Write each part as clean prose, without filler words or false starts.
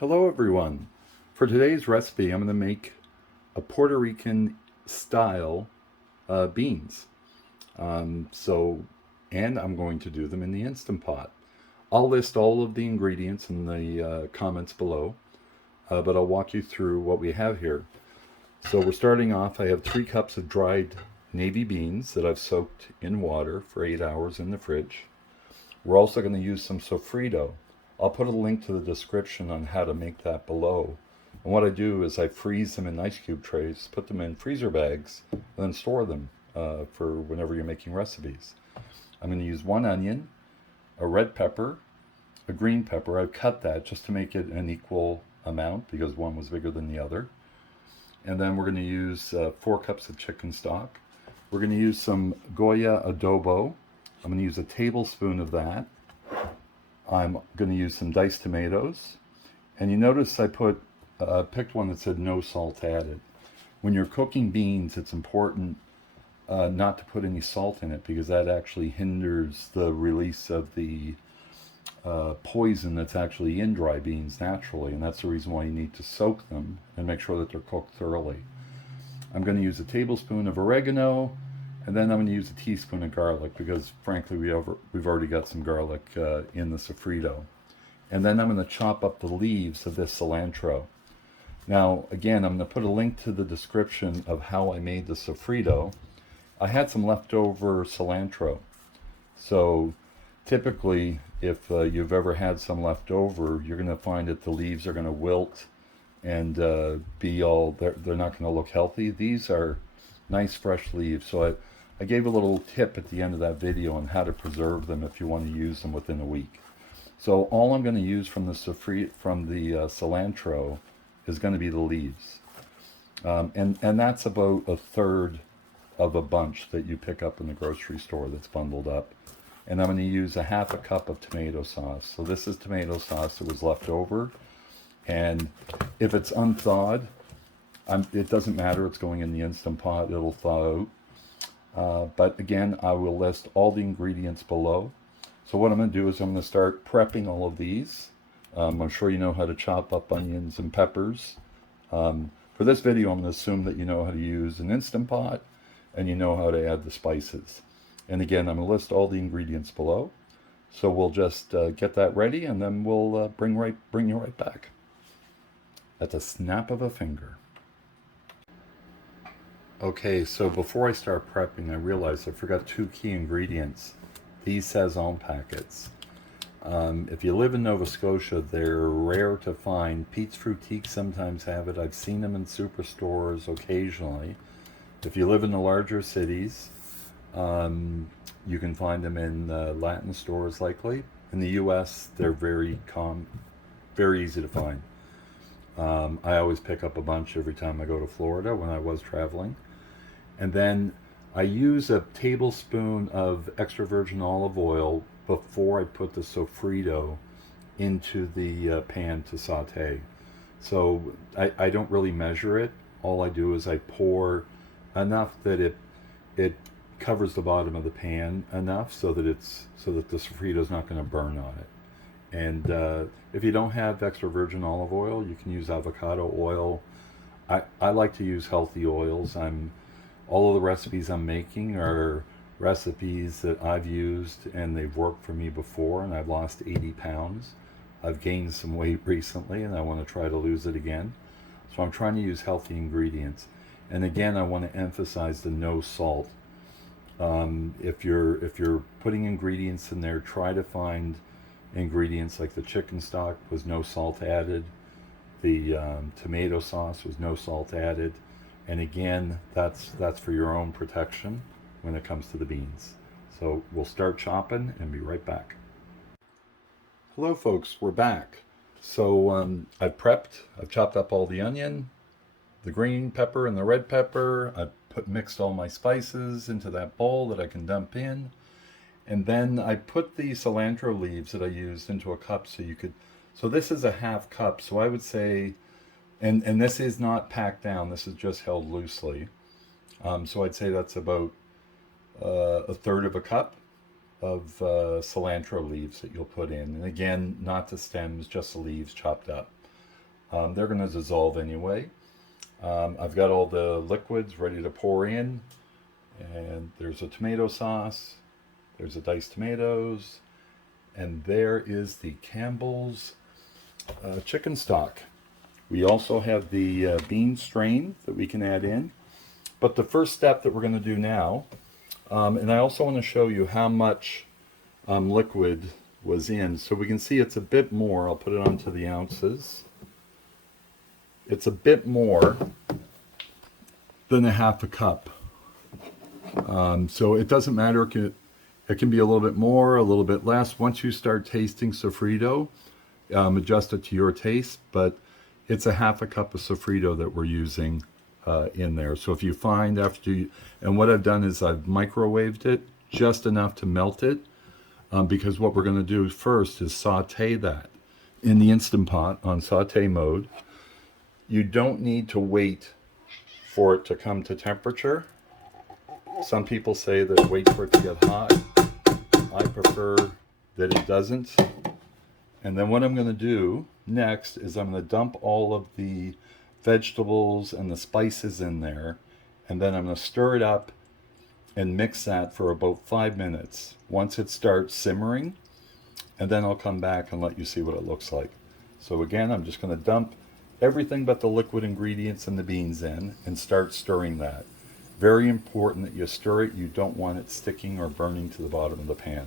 Hello everyone. For today's recipe, I'm going to make a Puerto Rican style beans. And I'm going to do them in the Instant Pot. I'll list all of the ingredients in the comments below, but I'll walk you through what we have here. So we're starting off, I have 3 cups of dried navy beans that I've soaked in water for 8 hours in the fridge. We're also going to use some sofrito. I'll put a link to the description on how to make that below. And what I do is I freeze them in ice cube trays, put them in freezer bags, and then store them for whenever you're making recipes. I'm going to use 1 onion, a red pepper, a green pepper. I've cut that just to make it an equal amount because one was bigger than the other. And then we're going to use 4 cups of chicken stock. We're going to use some Goya adobo. I'm going to use a tablespoon of that. I'm going to use some diced tomatoes. And you notice I picked one that said no salt added. When you're cooking beans, it's important not to put any salt in it because that actually hinders the release of the poison that's actually in dry beans naturally. And that's the reason why you need to soak them and make sure that they're cooked thoroughly. I'm going to use a tablespoon of oregano. And then I'm going to use a teaspoon of garlic because, frankly, we've already got some garlic in the sofrito. And then I'm going to chop up the leaves of this cilantro. Now, again, I'm going to put a link to the description of how I made the sofrito. I had some leftover cilantro. So typically, if you've ever had some left over, you're going to find that the leaves are going to wilt and they're not going to look healthy. These are nice fresh leaves. So I gave a little tip at the end of that video on how to preserve them if you want to use them within a week. So all I'm going to use from the cilantro is going to be the leaves. And that's about 1/3 of a bunch that you pick up in the grocery store that's bundled up. And I'm going to use a 1/2 cup of tomato sauce. So this is tomato sauce that was left over. And if it's unthawed, it doesn't matter, it's going in the Instant Pot, it'll thaw out. But again, I will list all the ingredients below. So what I'm going to do is I'm going to start prepping all of these. I'm sure you know how to chop up onions and peppers. For this video, I'm going to assume that you know how to use an Instant Pot and you know how to add the spices. And again, I'm going to list all the ingredients below. So we'll just get that ready and then we'll bring you right back. At the snap of a finger. Okay, so before I start prepping, I realized I forgot 2 key ingredients. These Sazon packets. If you live in Nova Scotia, they're rare to find. Pete's Fruitique sometimes have it. I've seen them in superstores occasionally. If you live in the larger cities, you can find them in Latin stores likely. In the US, they're very easy to find. I always pick up a bunch every time I go to Florida when I was traveling. And then I use a tablespoon of extra virgin olive oil before I put the sofrito into the pan to saute. So I don't really measure it. All I do is I pour enough that it covers the bottom of the pan enough so that the sofrito is not going to burn on it. And if you don't have extra virgin olive oil, you can use avocado oil. I like to use healthy oils. All of the recipes I'm making are recipes that I've used and they've worked for me before, and I've lost 80 pounds. I've gained some weight recently and I want to try to lose it again. So I'm trying to use healthy ingredients. And again, I want to emphasize the no salt. If you're putting ingredients in there, try to find ingredients like the chicken stock was no salt added, the tomato sauce was no salt added, and again, that's for your own protection when it comes to the beans. So we'll start chopping and be right back. Hello folks, we're back. So I've chopped up all the onion, the green pepper and the red pepper. I've mixed all my spices into that bowl that I can dump in. And then I put the cilantro leaves that I used into a cup so this is a 1/2 cup. So I would say, and this is not packed down, this is just held loosely. So I'd say that's about 1/3 of a cup of cilantro leaves that you'll put in. And again, not the stems, just the leaves chopped up. They're going to dissolve anyway. I've got all the liquids ready to pour in, and there's a tomato sauce, there's the diced tomatoes, and there is the Campbell's chicken stock. We also have the bean strain that we can add in. But the first step that we're going to do now, and I also want to show you how much liquid was in. So we can see it's a bit more. I'll put it onto the ounces. It's a bit more than a half a cup. So it doesn't matter. It can be a little bit more, a little bit less. Once you start tasting Sofrito, adjust it to your taste, but it's a half a cup of Sofrito that we're using in there. So if you find after you, and what I've done is I've microwaved it just enough to melt it, because what we're going to do first is saute that in the Instant Pot on saute mode. You don't need to wait for it to come to temperature. Some people say that wait for it to get hot. I prefer that it doesn't. And then what I'm going to do next is I'm going to dump all of the vegetables and the spices in there, and then I'm going to stir it up and mix that for about 5 minutes. Once it starts simmering, and then I'll come back and let you see what it looks like. So again, I'm just going to dump everything but the liquid ingredients and the beans in and start stirring that. Very important that you stir it. You don't want it sticking or burning to the bottom of the pan.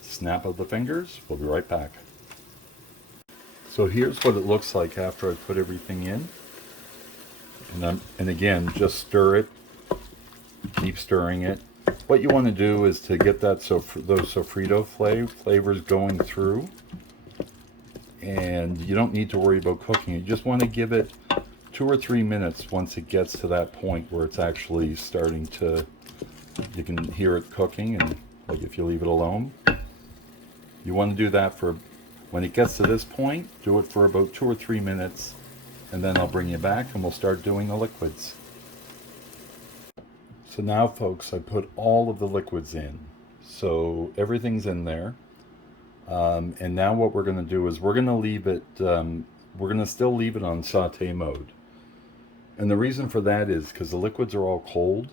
Snap of the fingers. We'll be right back. So here's what it looks like after I put everything in. And again, just stir it. Keep stirring it. What you want to do is to get that those Sofrito flavors going through. And you don't need to worry about cooking. You just want to give it 2 or 3 minutes once it gets to that point where it's actually starting to, you can hear it cooking, and like if you leave it alone. You want to do that for, when it gets to this point, do it for about 2 or 3 minutes, and then I'll bring you back and we'll start doing the liquids. So now folks, I put all of the liquids in. So everything's in there. And now what we're going to do is we're going to leave it, we're going to still leave it on saute mode. And the reason for that is because the liquids are all cold,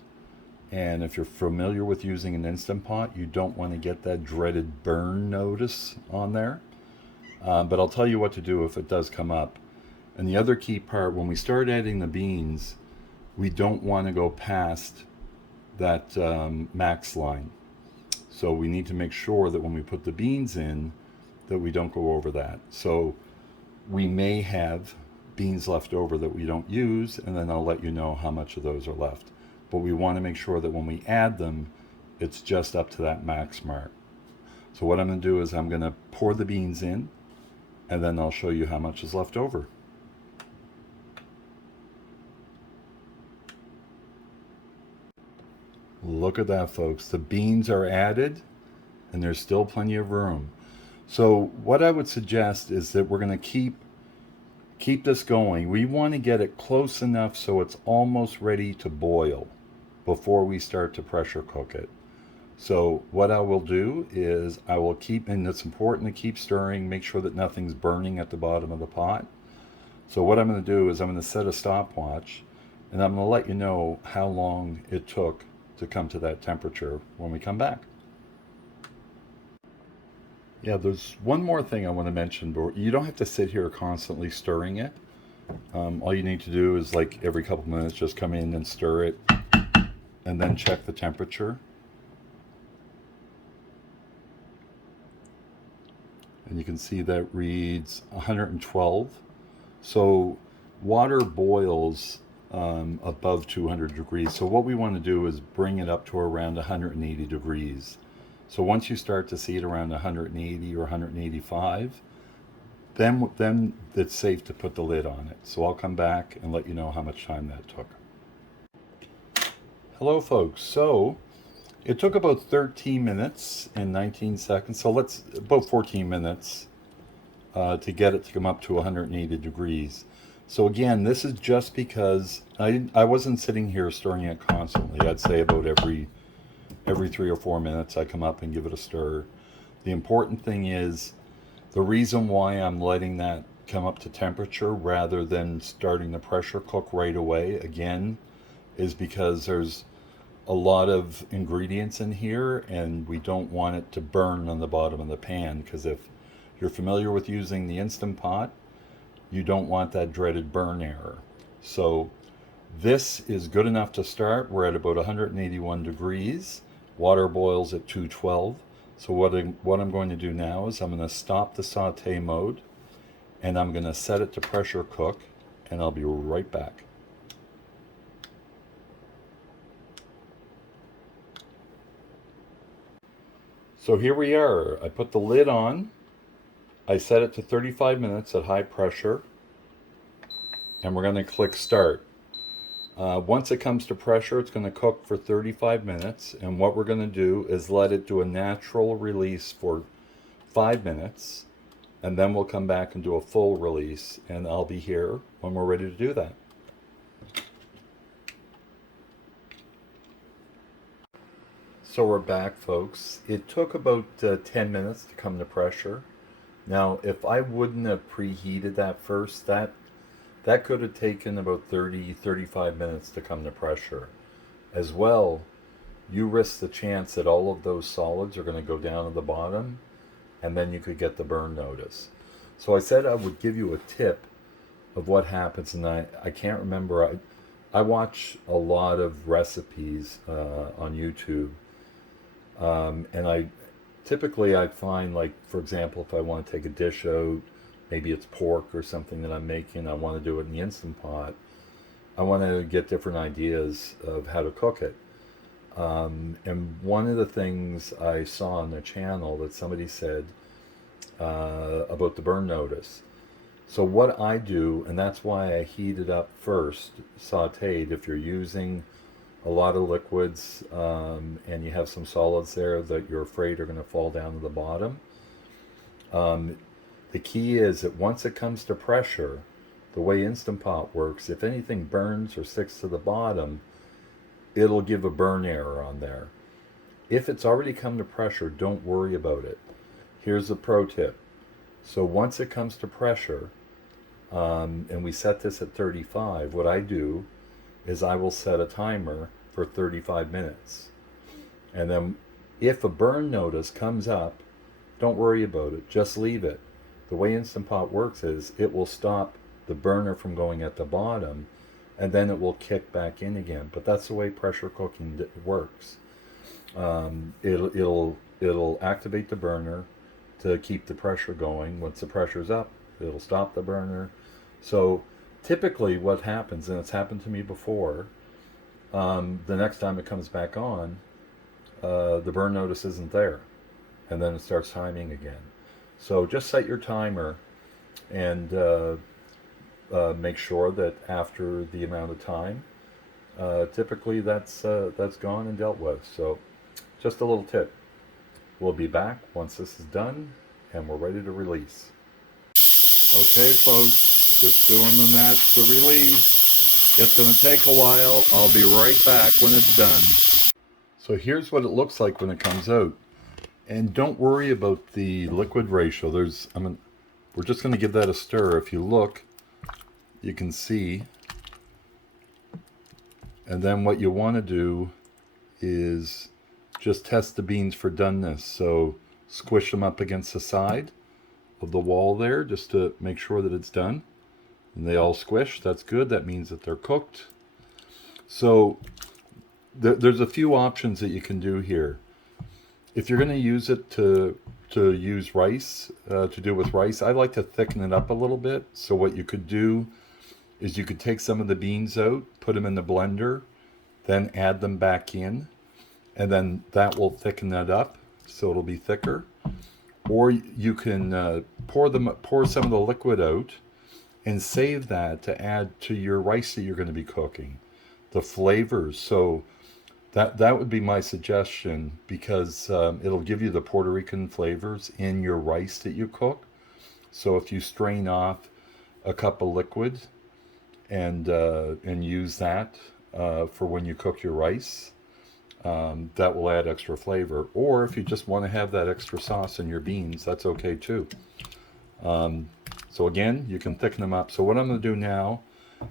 and if you're familiar with using an Instant Pot, you don't want to get that dreaded burn notice on there. But I'll tell you what to do if it does come up. And the other key part, when we start adding the beans, we don't want to go past that max line. So we need to make sure that when we put the beans in, that we don't go over that. So we may have beans left over that we don't use, and then I'll let you know how much of those are left. But we want to make sure that when we add them, it's just up to that max mark. So what I'm going to do is I'm going to pour the beans in, and then I'll show you how much is left over. Look at that, folks. The beans are added, and there's still plenty of room. So what I would suggest is that we're going to keep this going. We want to get it close enough so it's almost ready to boil before we start to pressure cook it. So what I will do is I will keep, and it's important to keep stirring, make sure that nothing's burning at the bottom of the pot. So what I'm going to do is I'm going to set a stopwatch, and I'm going to let you know how long it took to come to that temperature when we come back. Yeah, there's one more thing I want to mention, but you don't have to sit here constantly stirring it. All you need to do is, like, every couple minutes just come in and stir it, and then check the temperature. And you can see that reads 112. So water boils above 200 degrees. So what we want to do is bring it up to around 180 degrees. So once you start to see it around 180 or 185, then it's safe to put the lid on it. So I'll come back and let you know how much time that took. Hello folks. So it took about 13 minutes and 19 seconds. So about 14 minutes to get it to come up to 180 degrees. So again, this is just because I wasn't sitting here stirring it constantly. I'd say about every 3 or 4 minutes I come up and give it a stir. The important thing is, the reason why I'm letting that come up to temperature rather than starting the pressure cook right away, again, is because there's a lot of ingredients in here and we don't want it to burn on the bottom of the pan, because if you're familiar with using the Instant Pot, you don't want that dreaded burn error. So this is good enough to start. We're at about 181 degrees. Water boils at 212. So what I'm going to do now is I'm going to stop the saute mode and I'm going to set it to pressure cook, and I'll be right back. So here we are. I put the lid on. I set it to 35 minutes at high pressure, and we're going to click start. Once it comes to pressure, it's going to cook for 35 minutes, and what we're going to do is let it do a natural release for 5 minutes, and then we'll come back and do a full release, and I'll be here when we're ready to do that. So we're back, folks. It took about 10 minutes to come to pressure. Now, if I wouldn't have preheated that first, that could have taken about 35 minutes to come to pressure. As well, you risk the chance that all of those solids are going to go down at the bottom, and then you could get the burn notice. So I said I would give you a tip of what happens, and I can't remember. I watch a lot of recipes on YouTube. And I find, like, for example, if I want to take a dish out, maybe it's pork or something that I'm making, I want to do it in the Instant Pot, I want to get different ideas of how to cook it. And one of the things I saw on the channel that somebody said about the burn notice. So what I do, and that's why I heat it up first, sauteed, if you're using a lot of liquids and you have some solids there that you're afraid are going to fall down to the bottom. The key is that once it comes to pressure, the way Instant Pot works, if anything burns or sticks to the bottom, it'll give a burn error on there. If it's already come to pressure, don't worry about it. Here's a pro tip. So once it comes to pressure, and we set this at 35, what I do is I will set a timer for 35 minutes. And then if a burn notice comes up, don't worry about it, just leave it. The way Instant Pot works is it will stop the burner from going at the bottom, and then it will kick back in again. But that's the way pressure cooking works. It'll activate the burner to keep the pressure going. Once the pressure's up, it'll stop the burner. So typically what happens, and it's happened to me before, the next time it comes back on, the burn notice isn't there, and then it starts timing again. So just set your timer and make sure that after the amount of time, typically that's gone and dealt with. So just a little tip. We'll be back once this is done and we're ready to release. Okay, folks, just doing the release. It's going to take a while. I'll be right back when it's done. So here's what it looks like when it comes out. And don't worry about the liquid ratio. We're just going to give that a stir. If you look, you can see. And then what you want to do is just test the beans for doneness. So squish them up against the side of the wall there just to make sure that it's done. And they all squish. That's good. That means that they're cooked. So there's a few options that you can do here. If you're going to use it to use rice, to do with rice, I like to thicken it up a little bit. So what you could do is you could take some of the beans out, put them in the blender, then add them back in, and then that will thicken that up so it'll be thicker. Or you can pour some of the liquid out and save that to add to your rice that you're going to be cooking, the flavors. So that would be my suggestion, because it'll give you the Puerto Rican flavors in your rice that you cook. So if you strain off a cup of liquid and use that for when you cook your rice, that will add extra flavor. Or if you just want to have that extra sauce in your beans, that's okay too. So again, you can thicken them up. So what I'm going to do now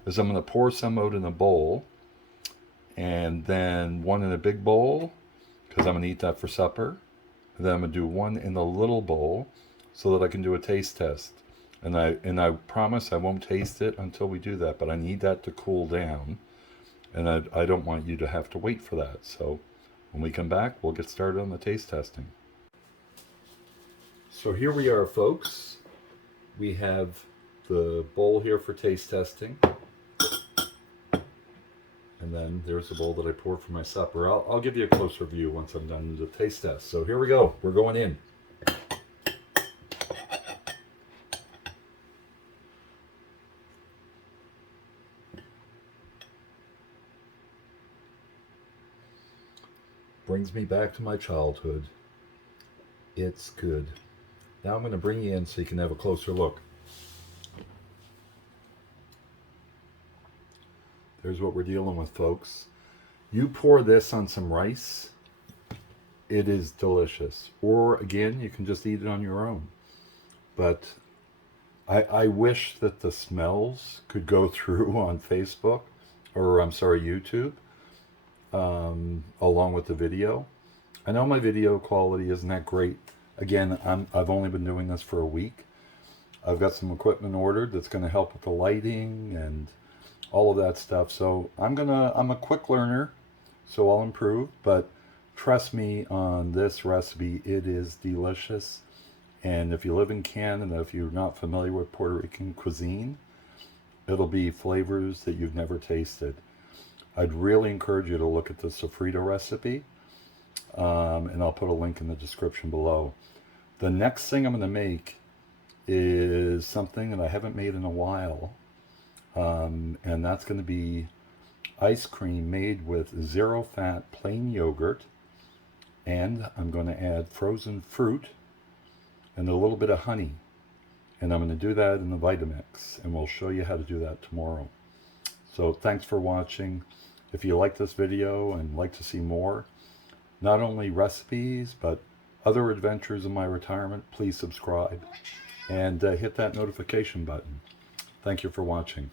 is I'm going to pour some out in a bowl, and then one in a big bowl, because I'm going to eat that for supper. And then I'm going to do one in a little bowl so that I can do a taste test. And I promise I won't taste it until we do that, but I need that to cool down. And I don't want you to have to wait for that. So when we come back, we'll get started on the taste testing. So here we are, folks. We have the bowl here for taste testing. And then there's the bowl that I poured for my supper. I'll give you a closer view once I'm done with the taste test. So here we go. We're going in. Brings me back to my childhood. It's good. Now I'm going to bring you in so you can have a closer look. There's what we're dealing with, folks. You pour this on some rice. It is delicious. Or again, you can just eat it on your own. But I wish that the smells could go through on Facebook, or I'm sorry, YouTube, along with the video. I know my video quality isn't that great. Again, I've only been doing this for a week. I've got some equipment ordered that's going to help with the lighting and all of that stuff. So I'm a quick learner, so I'll improve. But trust me on this recipe, it is delicious. And if you live in Canada, if you're not familiar with Puerto Rican cuisine, it'll be flavors that you've never tasted. I'd really encourage you to look at the Sofrito recipe, and I'll put a link in the description below. The next thing I'm going to make is something that I haven't made in a while, and that's going to be ice cream made with zero-fat plain yogurt, and I'm going to add frozen fruit and a little bit of honey, and I'm going to do that in the Vitamix, and we'll show you how to do that tomorrow. So thanks for watching. If you like this video and like to see more, not only recipes, but other adventures in my retirement, please subscribe and hit that notification button. Thank you for watching.